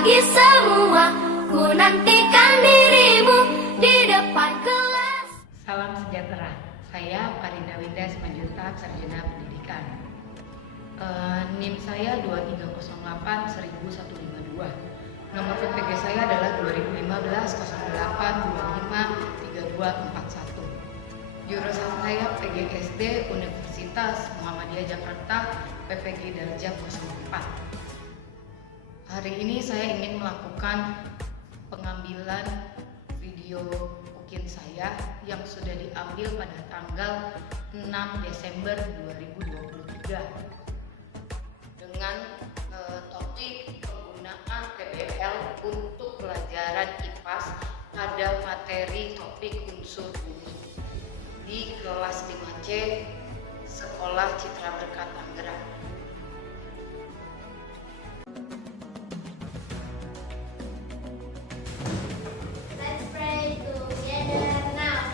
bagi semua. Ku nantikan dirimu di depan kelas. Salam sejahtera. Saya Farida Winda Simanjuntak, Sarjana Pendidikan. NIM saya 2308-1152. Nomor VPG saya adalah 2015-08-25-3241. Jurusan saya PGSD Universitas Muhammadiyah Jakarta, PPG Darjah 04. Hari ini saya ingin melakukan pengambilan video ukin saya yang sudah diambil pada tanggal 6 Desember 2023 dengan topik penggunaan TBL untuk pelajaran IPAS pada materi topik unsur bumi di kelas 5C Sekolah Citra Berkat Tangerang. Let's pray together now.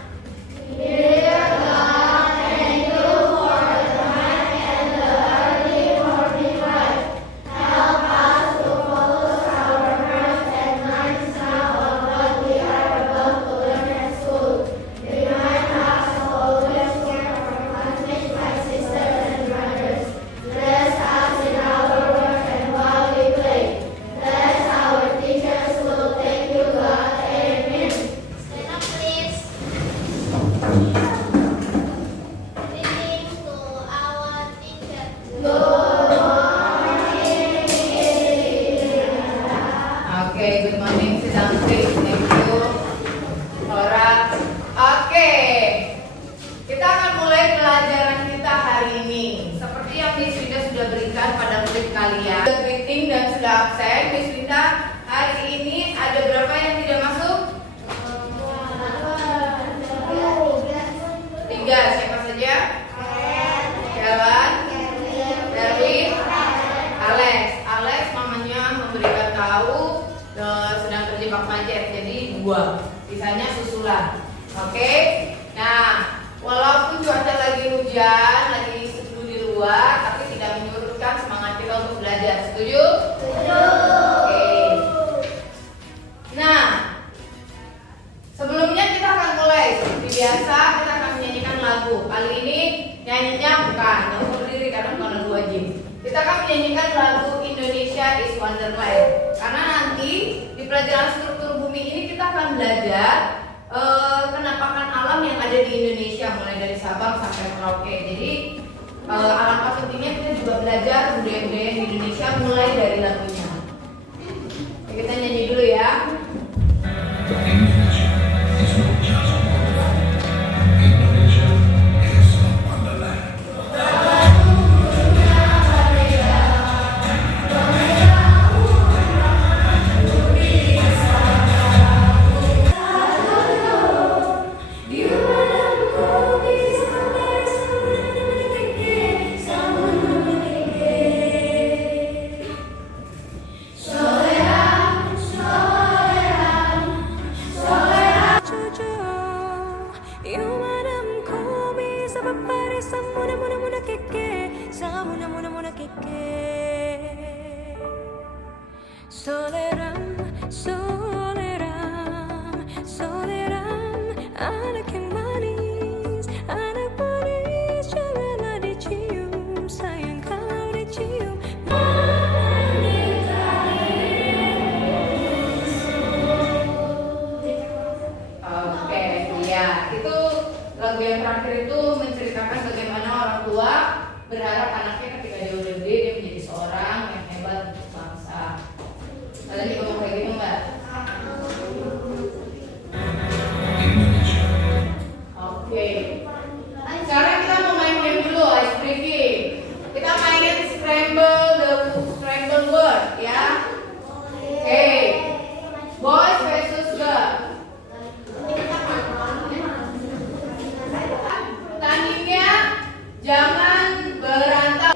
Stand up, please. Greeting to our teacher. Oke, good morning, sedang thank you, Laura. Oke, kita akan mulai pelajaran kita hari ini. Seperti yang Miss Linda sudah berikan pada kuis kalian. Sudah greeting dan sudah absen. Miss Linda, hari ini ada berapa yang tidak masuk? 3. Siapa saja? Jalan, Darwin, Alex. Alex mamanya memberikan tahu sedang terjebak macet, jadi 2. Sisanya susulan. Oke. Nah, walaupun cuaca lagi hujan, lagi sejuk di luar, tapi tidak menyurutkan semangat kita untuk belajar. Setuju? Setuju. Oke. Nah, sebelumnya kita akan mulai. Seperti biasa, kita akan menyanyikan lagu. Kali ini nyanyinya bukan yang berdiri karena bukan lagu wajib. Kita akan menyanyikan lagu Indonesia is Wonderland. Karena nanti di pelajaran struktur bumi ini kita akan belajar penampakan alam yang ada di Indonesia, mulai dari Sabang sampai Merauke. Jadi alangkah pentingnya kita juga belajar budaya-budaya di Indonesia mulai dari lagunya. Oke, kita nyanyi dulu ya. Indonesia is no just wonderland. Indonesia is a wonderland. Soleram, soleram, soleram, anak yang manis, janganlah dicium, sayang kalau dicium. Oke, iya. Itu lagu yang terakhir itu menceritakan bagaimana orang tua berharap anaknya ketika dia udah gede dia menjadi seorang yang hebat untuk bangsa. Kalian juga mau kayak gitu nggak? Indonesia. Oke. Sekarang kita mau main game dulu, ice breaking. Kita mainin scramble word ya. Oke. Boys versus girl. Tandingnya jangan berantem.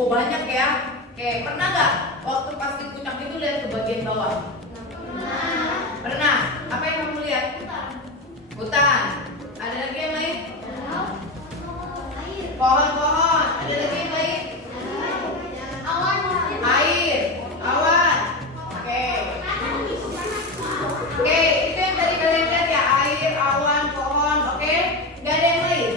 Oh banyak ya. Oke, pernah nggak waktu pas di puncak itu lihat ke bagian bawah? Pernah. Apa yang kamu lihat? Hutan. Ada lagi yang lain? Pohon-pohon. Ada lagi yang lain? Air, awan. Oke. Oke, itu yang tadi kalian lihat ya, air, awan, pohon. Oke, nggak ada yang lain?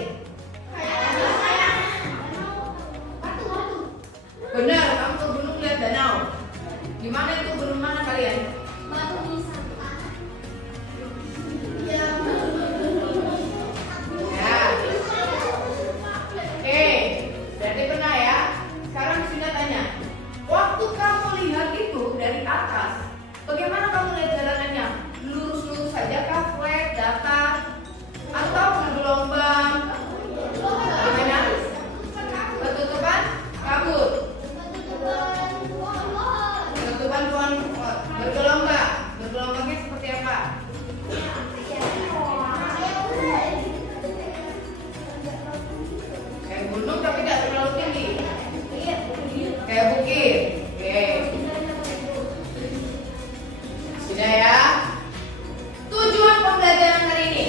Benar, kamu ke gunung lihat danau. Gimana itu gunung mana kalian? Ya. Oke, berarti pernah ya. Sekarang Sina tanya, waktu kamu lihat itu dari atas, bagaimana kamu lihat jalanannya? Lurus-lurus saja kah, flat, datar, atau bergelombang? Gimana? Bertutupan kabut, bertutupan pohon, bergelombang. Bergelombangnya seperti apa? Kayak gunung tapi tidak terlalu tinggi. Kayak bukit. Oke. Sudah ya. Tujuan pembelajaran hari ini.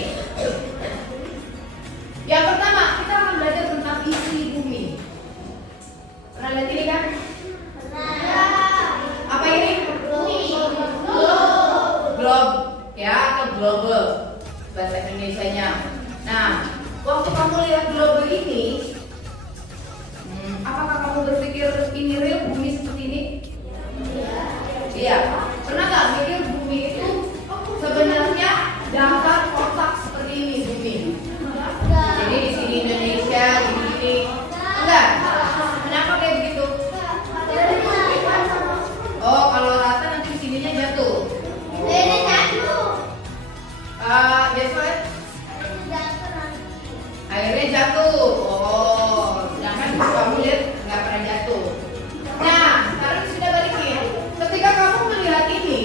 Yang pertama, kita akan belajar tentang isi bumi. Pernah lihat ini kan? Apa ini? Globe. Ya, atau globe bahasa Indonesianya. Nah, waktu kamu lihat globe ini, apakah kamu berpikir ini real bumi seperti ini? Iya. Pernah nggak mikir bumi itu sebenarnya datar kotak seperti ini bumi? Jadi di sini Indonesia, di sini enggak. Kenapa kayak begitu? Oh, kalau rata nanti sininya jatuh. That's right. Akhirnya jatuh. Oh, sedangkan kamu lihat nggak pernah jatuh. Nah, sekarang sudah balikin. Ketika kamu melihat ini,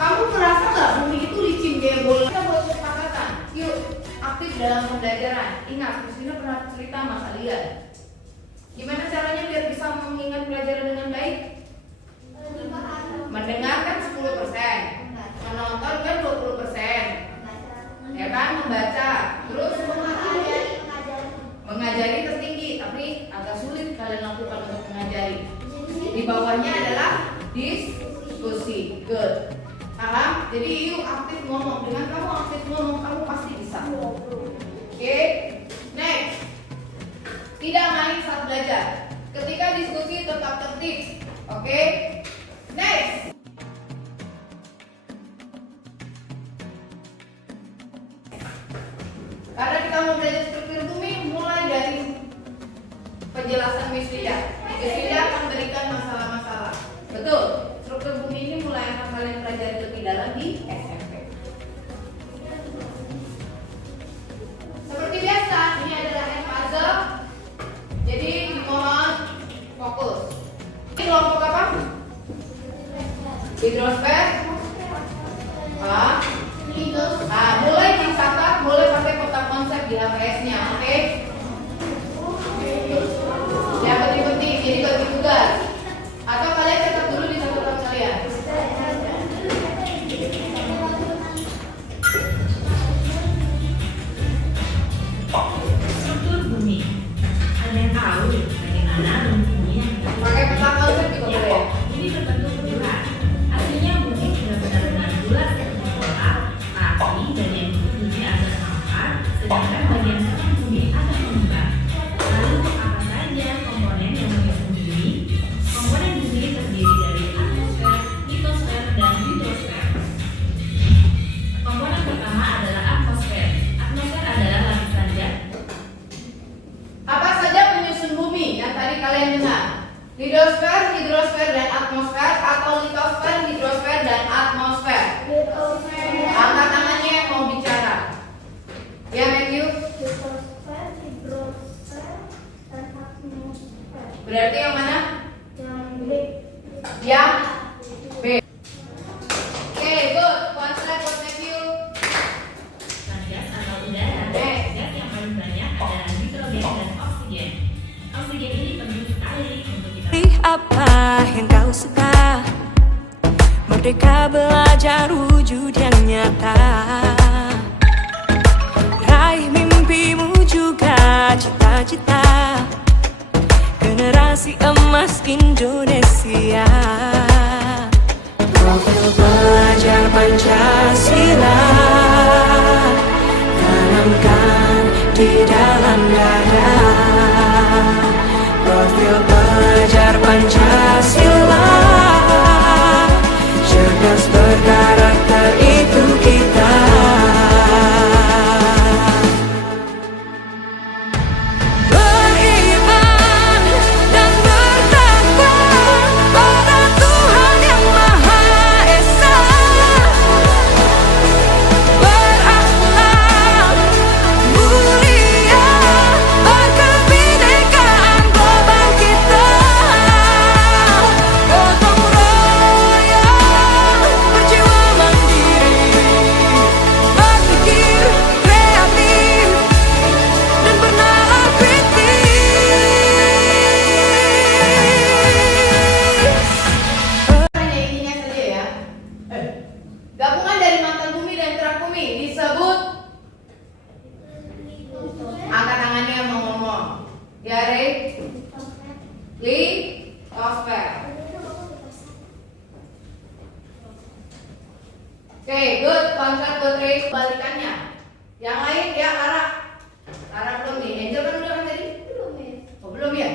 kamu merasa nggak bumi itu licin kayak bola? Kita buat kesepakatan. Yuk, aktif dalam pembelajaran. Ingat, Kristina pernah cerita sama kalian. Gimana caranya biar bisa mengingat pelajaran dengan baik? Mendengarkan 10%, menonton kan 20%, ya kan, membaca, terus mengajari tertinggi, tapi agak sulit kalian lakukan untuk mengajari. Di bawahnya adalah diskusi. Good. Paham? Jadi yuk aktif ngomong. Dengan kamu aktif ngomong, kamu pasti bisa. Oke. Next. Tidak main saat belajar. Ketika diskusi tetap tertib. Oke. Next. Karena kita mau belajar struktur bumi, mulai dari penjelasan Miss Lida. Miss Lida akan berikan masalah-masalah. Betul. Struktur bumi ini mulai akan kalian pelajari lebih dalam di SMP. Seperti biasa, ini adalah hand puzzle. Jadi dimohon fokus. Ini kelompok apa? Hidrosfer. Mulai dicatat, mulai pakai kotak konsep di HPS-nya, oke? Yang penting-penting, jadi bagi tugas. Atau kalian catat dulu di catatan kalian. Struktur bumi. Kalian tahu bagaimana bumi yang Pakai peta konsep juga boleh. ini berbentuk bulat. Aslinya bumi sudah benar-benar bulat seperti bola, tapi bagian bumi agak angkat, sedangkan bagian tengah bumi agak membentang. Lalu apa saja komponen yang menyusun bumi? Komponen bumi terdiri dari atmosfer, litosfer, dan hidrosfer. Komponen pertama adalah atmosfer. Atmosfer adalah lapisan zat. Apa saja penyusun bumi yang tadi kalian dengar? Hidrosfer, hidrosfer, dan atmosfer, atau litosfer, hidrosfer, dan atmosfer. Angkat tangannya yang mau bicara. Ya, Matthew? Berarti yang mana? Yang B. Oke, good. One slide buat Matthew. Gas atau udara. Gas yang paling banyak adalah nitrogen dan oksigen. Oksigen ini penting Merdeka belajar wujud yang nyata. Raih mimpimu juga cita-cita. Generasi emas Indonesia. Profil belajar Pancasila tanamkan di dalam dada. Profil belajar Pancasila, cerdas berkarakter itu kita. Beriman dan bertakwa pada Tuhan yang Maha Esa. Berakhlak mulia, berkebinekaan global kita. Gotong royong, berjiwa mandiri, berpikir kreatif dan bernalar kritis. Hanya ininya saja ya. Gabungan dari mantan bumi dan terak bumi disebut. Angkat tangannya yang mau ngomong. Yare, litosfer. Oke, good. Konsep trace balikannya. Yang lain ya, Lara belum nih. Angel kan udah kan tadi? Belum ya? Oh belum ya?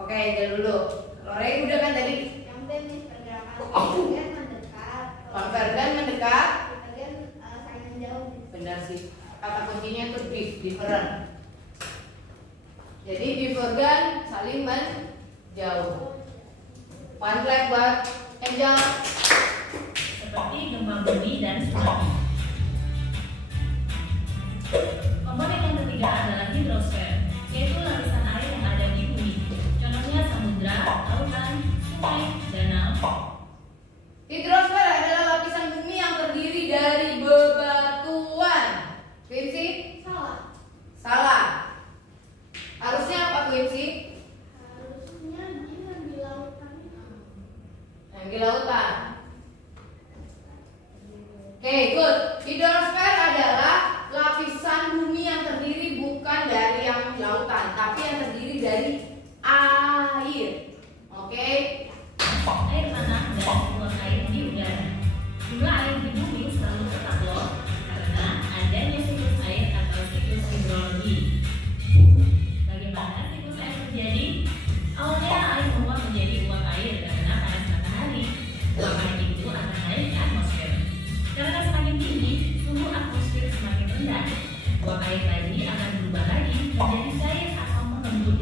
Oke, Angel dulu. Kalau Ray udah kan tadi? Yang penting pergerakan bagian mendekat. Konvergen mendekat. Bagian saling menjauh. Benar sih. Kata kuncinya itu different. Jadi divergen saling menjauh. One flag buat Angel. Seperti gempa bumi dan tsunami. Komponen yang ketiga adalah hidrosfer, yaitu lapisan air yang ada di bumi. Contohnya samudra, lautan, sungai, danau. Hidrosfer adalah lapisan bumi yang terdiri dari bebatuan. Quincy? Salah. Salah. Harusnya apa Quincy? Harusnya dia di lautan. Yang di lautan. Oke, good. Hidrosfer adalah lapisan bumi yang terdiri bukan dari yang lautan, tapi yang terdiri dari air. Oke. Air tanah dan uap air di udara. Jumlah air di bumi selalu tetap low karena adanya siklus air atau siklus hidrologi. Bagaimana siklus air terjadi? Awalnya air menguap menjadi uap air karena panas matahari. Uap air itu akan naik ke atmosfer. Karena semakin tinggi, suhu atmosfer semakin rendah. Uap air tadi akan berubah lagi menjadi cair atau mengembun.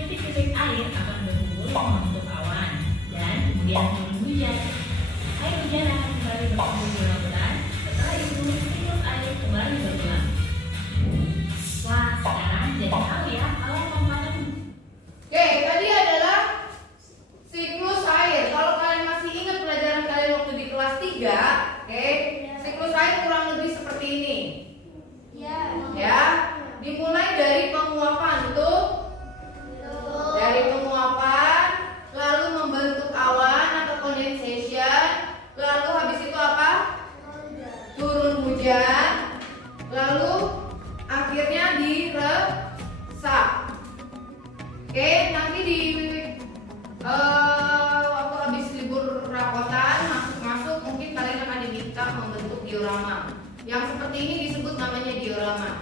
Titik-titik air akan berkumpul membentuk awan dan kemudian turun hujan. Air hujan akan kembali berkumpul di lautan. Setelah itu, siklus air kembali berulang. Wah, sekarang jadi tahu ya kalau komponen. Oke, tadi adalah siklus air. Kalau kalian masih ingat pelajaran kalian waktu di kelas 3, oke, siklus air kurang lebih seperti ini. Ya. Ya, dimulai dari penguapan, betul? Dari penguapan, lalu membentuk awan atau condensation, lalu habis itu apa? Turun hujan, lalu akhirnya diresap. Oke, nanti di waktu habis libur rapotan masuk mungkin kalian akan diminta membentuk diorama. Yang seperti ini disebut namanya diorama.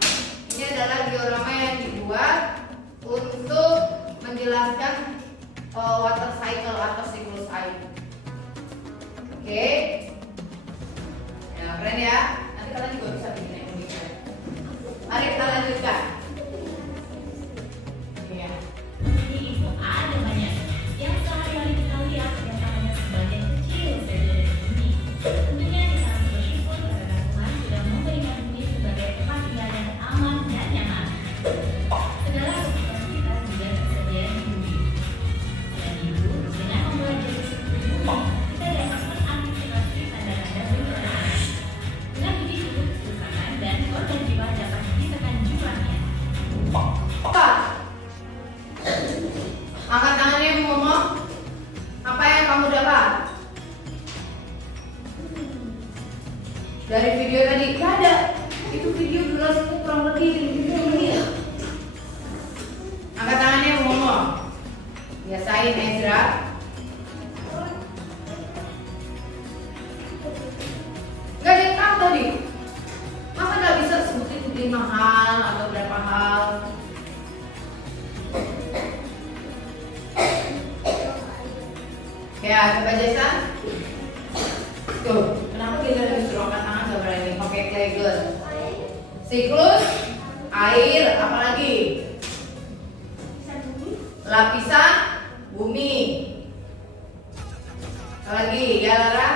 Ini adalah diorama yang dibuat untuk menjelaskan water cycle atau siklus air. Oke. Ya, keren ya. Nanti kalian juga bisa bikin yang unik. Mari kita lanjutkan. Iya. Di itu ada banyak yang sehari-hari kita lihat ternyata hanya sebagian kecil saja dari bumi. Tentunya kita harus bersyukur karena Tuhan sudah memberikan bumi sebagai tempat tinggal yang aman dan nyaman. Segala kebutuhan kita juga tersedia di bumi. Selain itu, dengan mempelajari struktur bumi, kita dapat mengantisipasi tanda-tanda bencana. Dengan begitu, kerusakan dan korban jiwa dapat ditekan juga. Ya, coba Jason. Tuh, kenapa kita disuruh angkat tangan gak berani? Oke, very good. Siklus, air, apa lagi? Lapisan bumi. Apa lagi? Ya Lara?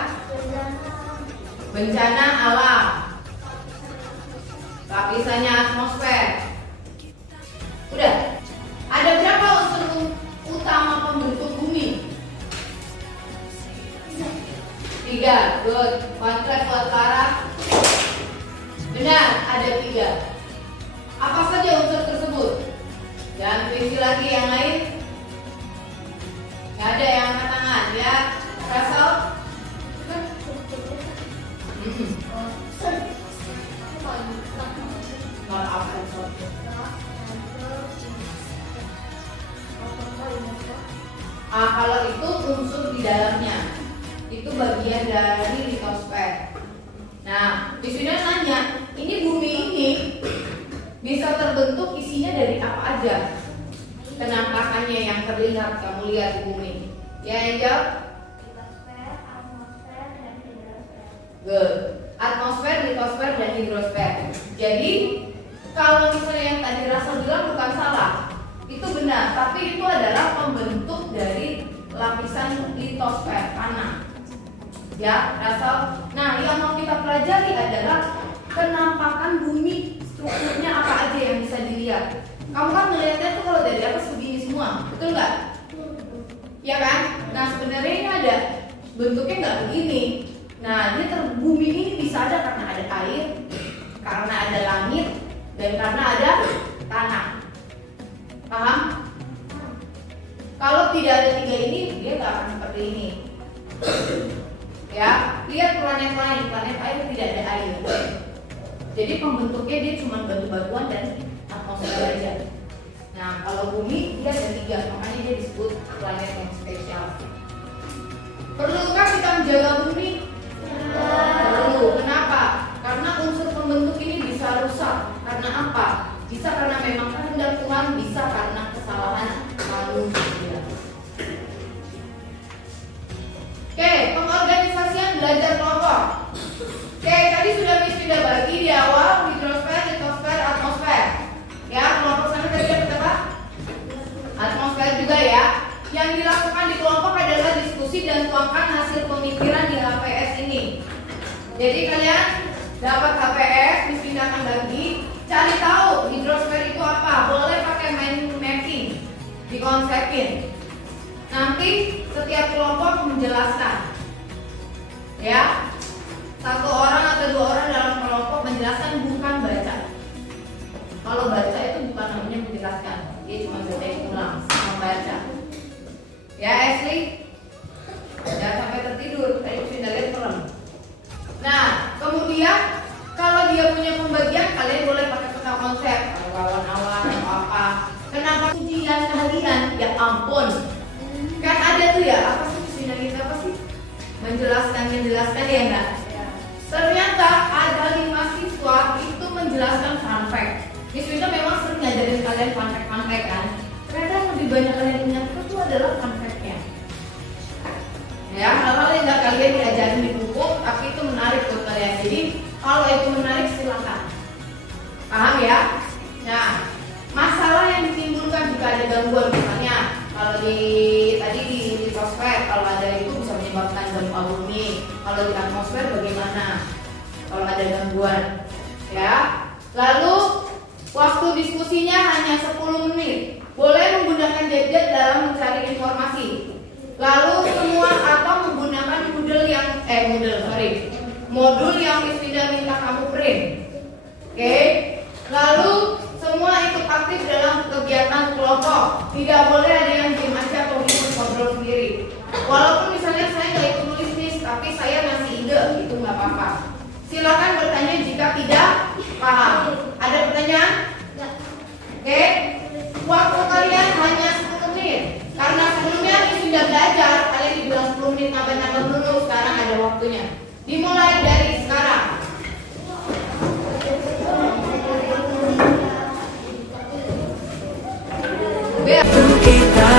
Bencana alam. Lapisannya atmosfer. Udah. Ada berapa unsur utama pembentuk bumi? 3. Good. Kontrak buat Lara. Benar, ada 3. Apa saja unsur tersebut? Jangan pilih lagi yang lain. Gak ada yang angkat tangan ya. Russell. Not outside source. Kalau itu unsur di dalamnya, itu bagian dari litosfer. Nah, di sini nanya, ini bumi ini bisa terbentuk isinya dari apa aja? Penampakannya yang terlihat kamu lihat di bumi. Ya, Angel? Good. Atmosfer, litosfer, dan hidrosfer. Jadi, kalau misalnya yang tadi Russell bilang bukan salah, itu benar, tapi itu adalah pembentuk dari lapisan litosfer tanah. Ya, Russell. Nah, yang mau kita pelajari adalah penampakan bumi, strukturnya apa aja yang bisa dilihat. Kamu kan melihatnya tuh kalau dari atas begini semua, betul nggak? Ya kan? Nah, sebenarnya ini ada bentuknya nggak begini. Nah, ini bumi ini bisa ada karena ada air, karena ada langit, dan karena ada tanah. Paham? Kalau tidak ada 3 ini, dia nggak akan seperti ini. Ya, lihat planet lain, planet air tidak ada air. Jadi pembentuknya dia cuma batu-batuan dan atmosfer aja. Nah, kalau bumi dia ada 3, makanya dia disebut planet yang spesial. Perlukah kita menjaga bumi? Perlu. Kenapa? Karena unsur pembentuk ini bisa rusak. Karena apa? Bisa karena memang kehendak Tuhan, bisa karena kesalahan manusia. Oke, pengorganisasian belajar kelompok. Oke, tadi sudah bagi di awal hidrosfer, litosfer, atmosfer. Ya, kelompok sana tadi dapat apa? Atmosfer juga ya. Yang dilakukan di kelompok adalah diskusi dan tuangkan hasil pemikiran di HPS ini. Jadi kalian dapat HPS, dipindahkan lagi, cari tahu hidrosfer itu apa. Boleh pakai mind mapping, dikonsepin. Nanti setiap kelompok menjelaskan. Ya, 1 orang atau 2 orang dalam kelompok menjelaskan, bukan baca. Kalau baca itu bukan namanya menjelaskan, dia cuma baca ulang, sama baca. Ya, Ashley, jangan sampai tertidur. Tadi sudah lihat film. Nah, kemudian kalau dia punya pembagian, kalian boleh pakai peta konsep, awan-awan atau apa. Kenapa ujian kalian? Ya ampun, kan ada tuh ya, apa sih ujian kita apa sih? Menjelaskan ya enggak? Ternyata ada 5 siswa itu menjelaskan fun fact. Miss Wina memang sering ngajarin kalian fun fact kan? Ternyata yang lebih banyak kalian ingat itu adalah fun fact-nya. Ya, hal-hal yang nggak kalian diajarin di buku, tapi itu menarik buat kalian. Jadi kalau itu menarik silakan. Paham ya? Nah, masalah yang ditimbulkan jika ada gangguan, misalnya kalau tadi di litosfer, kalau ada itu bisa menyebabkan gempa bumi. Kalau di atmosfer bagaimana? Kalau ada gangguan, ya. Lalu waktu diskusinya hanya 10 menit. Boleh menggunakan gadget dalam mencari informasi. Lalu semua atau menggunakan modul yang Miss Vida minta kamu print. Oke. Lalu semua ikut aktif dalam kegiatan kelompok. Tidak boleh ada yang diam aja atau ikut ngobrol sendiri. Walaupun misalnya saya nggak ikut nulis nih, tapi saya ngasih ide, itu nggak apa-apa. Silakan bertanya jika tidak paham. Ada pertanyaan? Oke. Waktu kalian hanya 10 menit. Karena sebelumnya ini sudah belajar, kalian dibilang 10 menit nambah-nambah dulu. Sekarang ada waktunya. Dimulai dari sekarang. Kita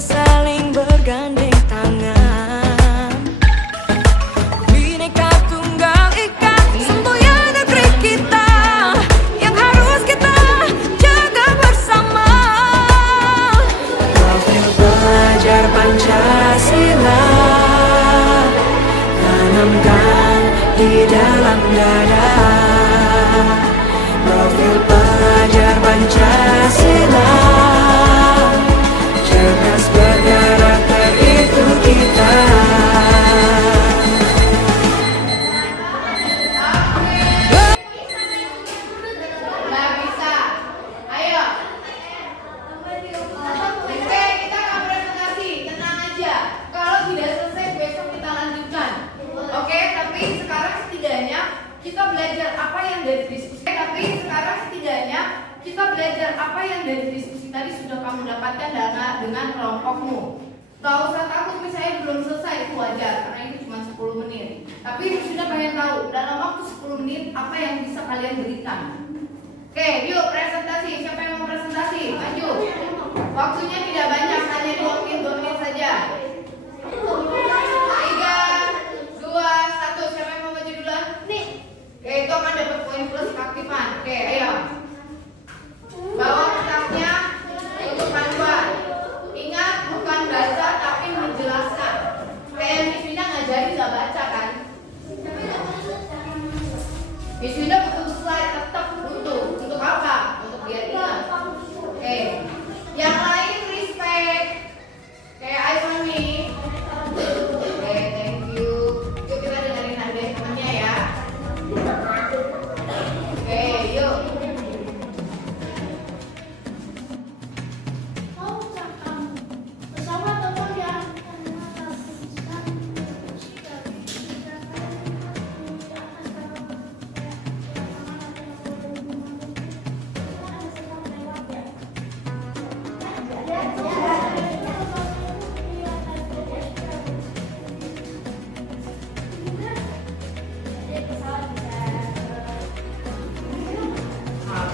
kita saling bergandeng tangan. Bineka Tunggal Ika, semboyan negeri kita yang harus kita jaga bersama. Profil pelajar Pancasila tanamkan di dalam dada. Profil pelajar Pancasila, cerdas berkarakter itu kita. Nggak bisa. Ayo. Oke, kita akan presentasi. Tenang aja. Kalau tidak selesai besok kita lanjutkan. Oke, tapi sekarang setidaknya kita belajar apa yang dari diskusi. Tadi sudah kamu dapatkan dengan kelompokmu. Gak usah takut misalnya belum selesai, itu wajar karena itu cuma 10 menit. Tapi sudah pengen tahu dalam waktu 10 menit apa yang bisa kalian berikan. Oke, yuk presentasi. Siapa yang mau presentasi? Maju. Waktunya tidak banyak, hanya 2 menit saja. 3, 2, 1. Siapa yang mau maju duluan? Nih. Oke, itu akan dapat poin plus keaktifan. Oke, ayo. Bawa kertasnya untuk panduan. Ingat, bukan baca tapi menjelaskan. Kayak Miss Winda ngajarin gak baca kan? Miss Winda butuh slide tetap butuh. Untuk apa? Untuk biar ingat. Oke. Yang lain respect. Kayak iPhone nih. Oke, thank you. Yuk kita dengerin hargai temannya ya. Oke, yuk.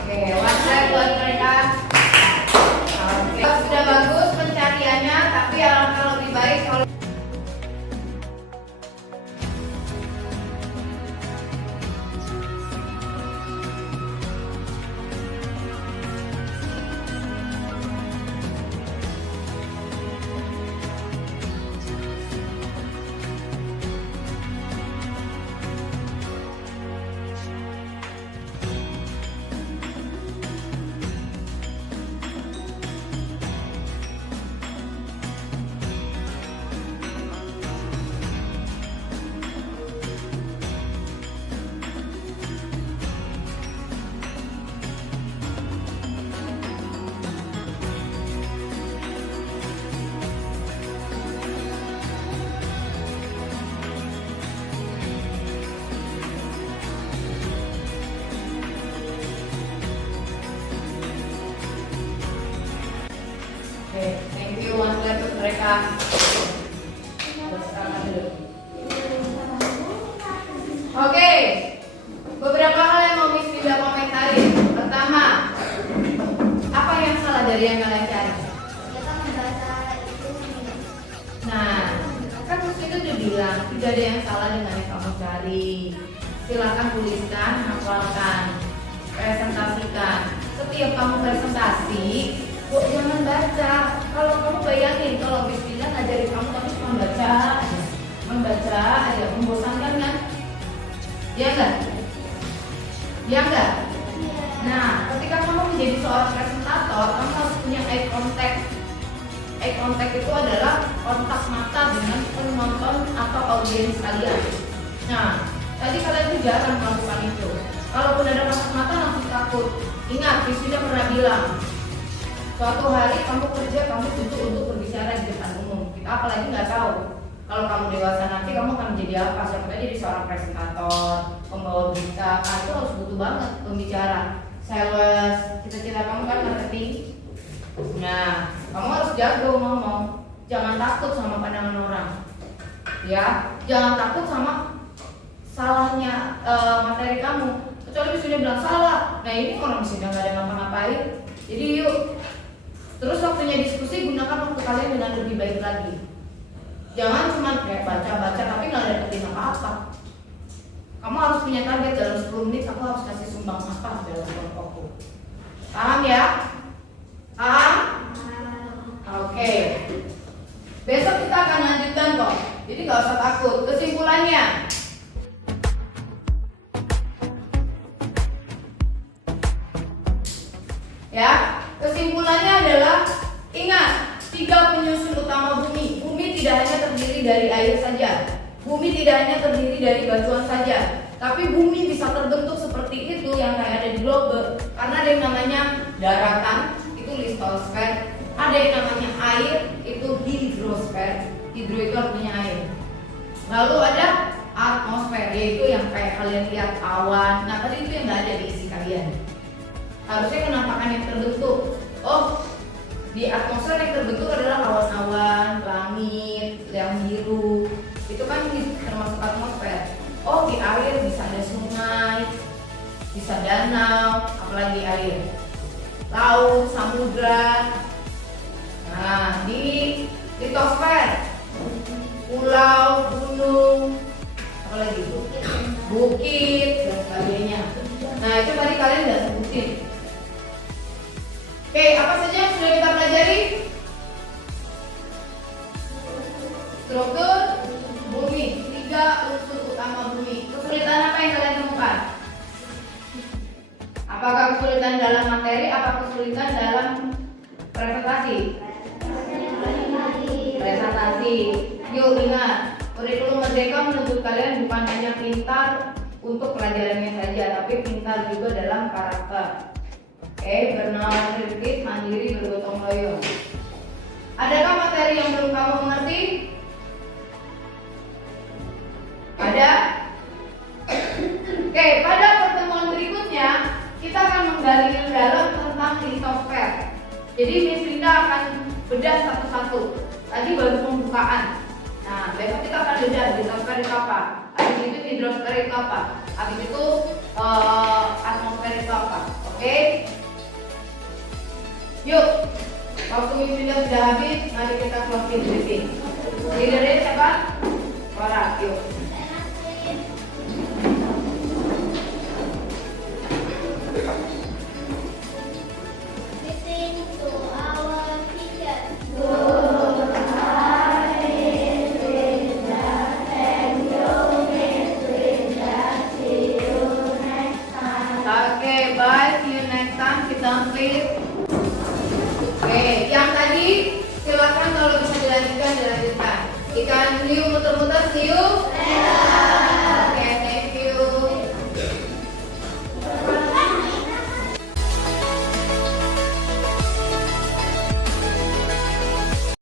Oke, WhatsApp buat mereka. Oke, sudah bagus pencariannya, tapi alangkah lebih baik kalau Oke, thank you WhatsApp untuk mereka. Oke, beberapa hal yang mau Miss Winda komentarin. Pertama, apa yang salah dari yang kalian cari? Nah, kan Miss Winda udah bilang tidak ada yang salah dengan yang kamu cari. Silakan tuliskan, hafalkan, presentasikan. Setiap kamu presentasi, jangan baca. Kalau kamu bayangin kalau Miss Winda ngajarin kamu tapi cuma membaca aja, membosankan kan? Ya enggak? Ya enggak? Nah, ketika kamu menjadi seorang presentator, kamu harus punya eye contact. Eye contact itu adalah kontak mata dengan penonton atau audiens kalian. Nah, tadi kalian tuh jarang melakukan itu. Kalaupun ada kontak mata langsung takut. Ingat, Miss Winda pernah bilang, suatu hari kamu kerja, kamu butuh untuk berbicara di depan umum. Kita apalagi nggak tahu kalau kamu dewasa nanti kamu akan menjadi apa. Siapa tahu jadi seorang presentator, pembawa berita. Itu harus butuh banget pembicara. Sales, cita-cita kamu kan marketing. Nah, kamu harus jago ngomong. Jangan takut sama pandangan orang. Ya, jangan takut sama salahnya materi kamu. Kecuali sudah bilang salah. Nah, ini orang sudah nggak ada ngapa-ngapain. Jadi yuk Terus waktunya diskusi gunakan waktu kalian dengan lebih baik lagi. Jangan cuma kayak baca-baca tapi nggak dapetin apa-apa. Kamu harus punya target dalam 10 menit aku harus kasih sumbang apa dalam kelompokku. Paham ya? Paham? Oke. Besok kita akan lanjutkan kok. Jadi nggak usah takut. Kesimpulannya. Ya, kesimpulannya adalah ingat 3 penyusun utama bumi. Bumi tidak hanya terdiri dari air saja. Bumi tidak hanya terdiri dari batuan saja. Tapi bumi bisa terbentuk seperti itu yang kayak ada di globe karena ada yang namanya daratan, itu litosfer. Ada yang namanya air, itu hidrosfer. Hidro itu artinya air. Lalu ada atmosfer, yaitu yang kayak kalian lihat awan. Nah tadi itu yang nggak ada di isi kalian. Harusnya kenampakan yang terbentuk. Oh, di atmosfer yang terbentuk adalah awan-awan, langit, yang biru. Itu kan termasuk atmosfer. Oh, di air bisa ada sungai, bisa danau, apalagi air, laut, samudra. Nah, di litosfer, pulau, gunung, apalagi bukit dan sebagainya. Nah, itu tadi kalian udah sebutin. Oke, apa saja yang sudah kita pelajari? Struktur bumi, 3 unsur utama bumi. Kesulitan apa yang kalian temukan? Apakah kesulitan dalam materi, apa kesulitan dalam presentasi? Presentasi. Yuk ingat, kurikulum merdeka menuntut kalian bukan hanya pintar untuk pelajarannya saja, tapi pintar juga dalam karakter. Oke, bernalar kritis, mandiri, bergotong royong. Adakah materi yang belum kamu mengerti? Ada? Oke, pada pertemuan berikutnya kita akan menggali dalam tentang litosfer. Jadi Miss Linda akan bedah satu-satu. Tadi baru pembukaan. Nah, besok kita akan bedah litosfer itu apa. Habis itu hidrosfer itu apa. Habis itu atmosfer itu apa. Oke? Yuk, waktu Miss Linda sudah habis, mari kita closing briefing. Leadernya siapa? Cora, yuk. Listening to our teacher. Oke, bye. See you next time. Sit down, please. Oke, yang tadi silakan kalau bisa dilanjutkan. Ikan hiu muter-muter, see you.